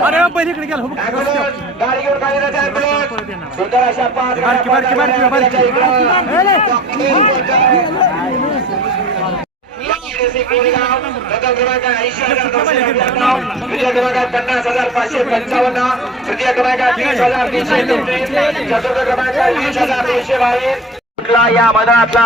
अरे पहिले इकडे गेला गाडी घेऊन खाली सुंदर अशा पाच बारकी, बारकी, बारकी, बारकी. पन्नास हजार पाचशे पंचावन्न तृतीय क्रमांक तीस हजार तीनशे चतुर्थ क्रमांक वीस हजार दोनशे बावीस कुठला या मैदानातला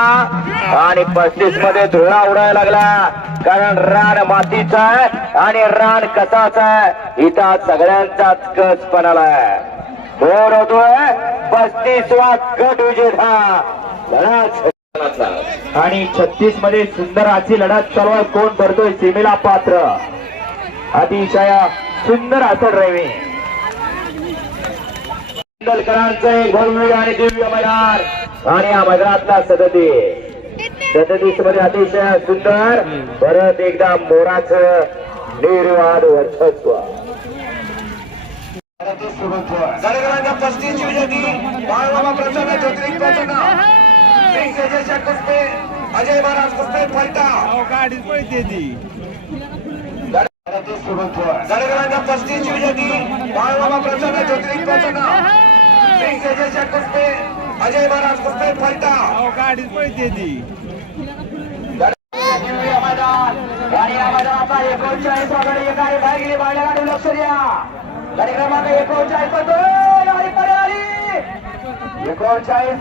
आणि पस्तीसमध्ये धुळा उडायला लागला. कारण रान मातीचा आहे आणि रान कसाचा आहे. इथं सगळ्यांचाच कस पणाला आहे. कोण होतोय. पस्तीसवा गट विजेता. आणि छत्तीसमध्ये सुंदर अशी लढत चालू आहे कोण भरतोय? सीमेला पात्र. अतिशय सुंदर असं ड्रायव्हिंग कुंडलकरांचं एक भव्य आणि दिव्य मैदान. आणि या मैदानातला सदतीस सदतीसमध्ये अतिशय सुंदर. परत एकदा मोराच निर्वाद वर्चस्व. पस्तीस विजेती बाळबाबा प्रसन्न ज्योतिरिंग प्रसन्न सिंग कुस्ते अजय महाराज कुस्ते फलटा गाडीच पळते ती गडगडांच्या पस्तीस विजेती बाळबाबा प्रसन्न ज्योतिरिंग प्रसन्न सिंग कुस्ते अजय महाराज कुस्ते फलटा गाडीच पळते ती. एकोणचाळीस लक्ष द्या. एकोणचाळीस एकोणचाळीस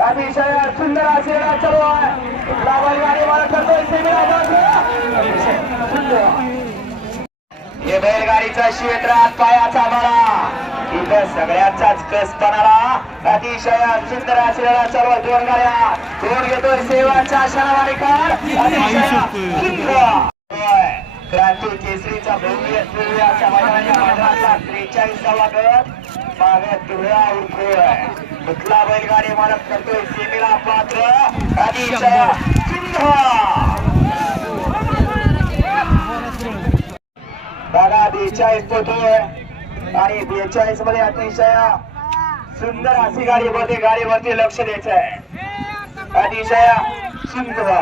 अतिशय सुंदर असे चालू आहे. मला करतोय हे बैलगाडीचा क्षेत्रात पायाचा मारा इथं सगळ्यांचाच कस पणाला अतिशय सुंदर असलेला सर्व चालू आहे गाड्या दोन घेतोय? सेवाचा शनिवारीकर अतिशय क्रांती केसरीचा भव्य दिव्य अशा मैदानाचा त्रेचाळीसावा गट मागे तुळ्या उठतोय. कुठला बैलगाडी मालक करतोय? सेमीला पात्र अतिशय सिंह बघा बेचाळीस पोहोचतोय आणि बेचाळीसमध्ये अतिशय सुंदर अशी गाडी बघते गाडीवरती लक्ष द्यायचं आहे अतिशय सुंदर.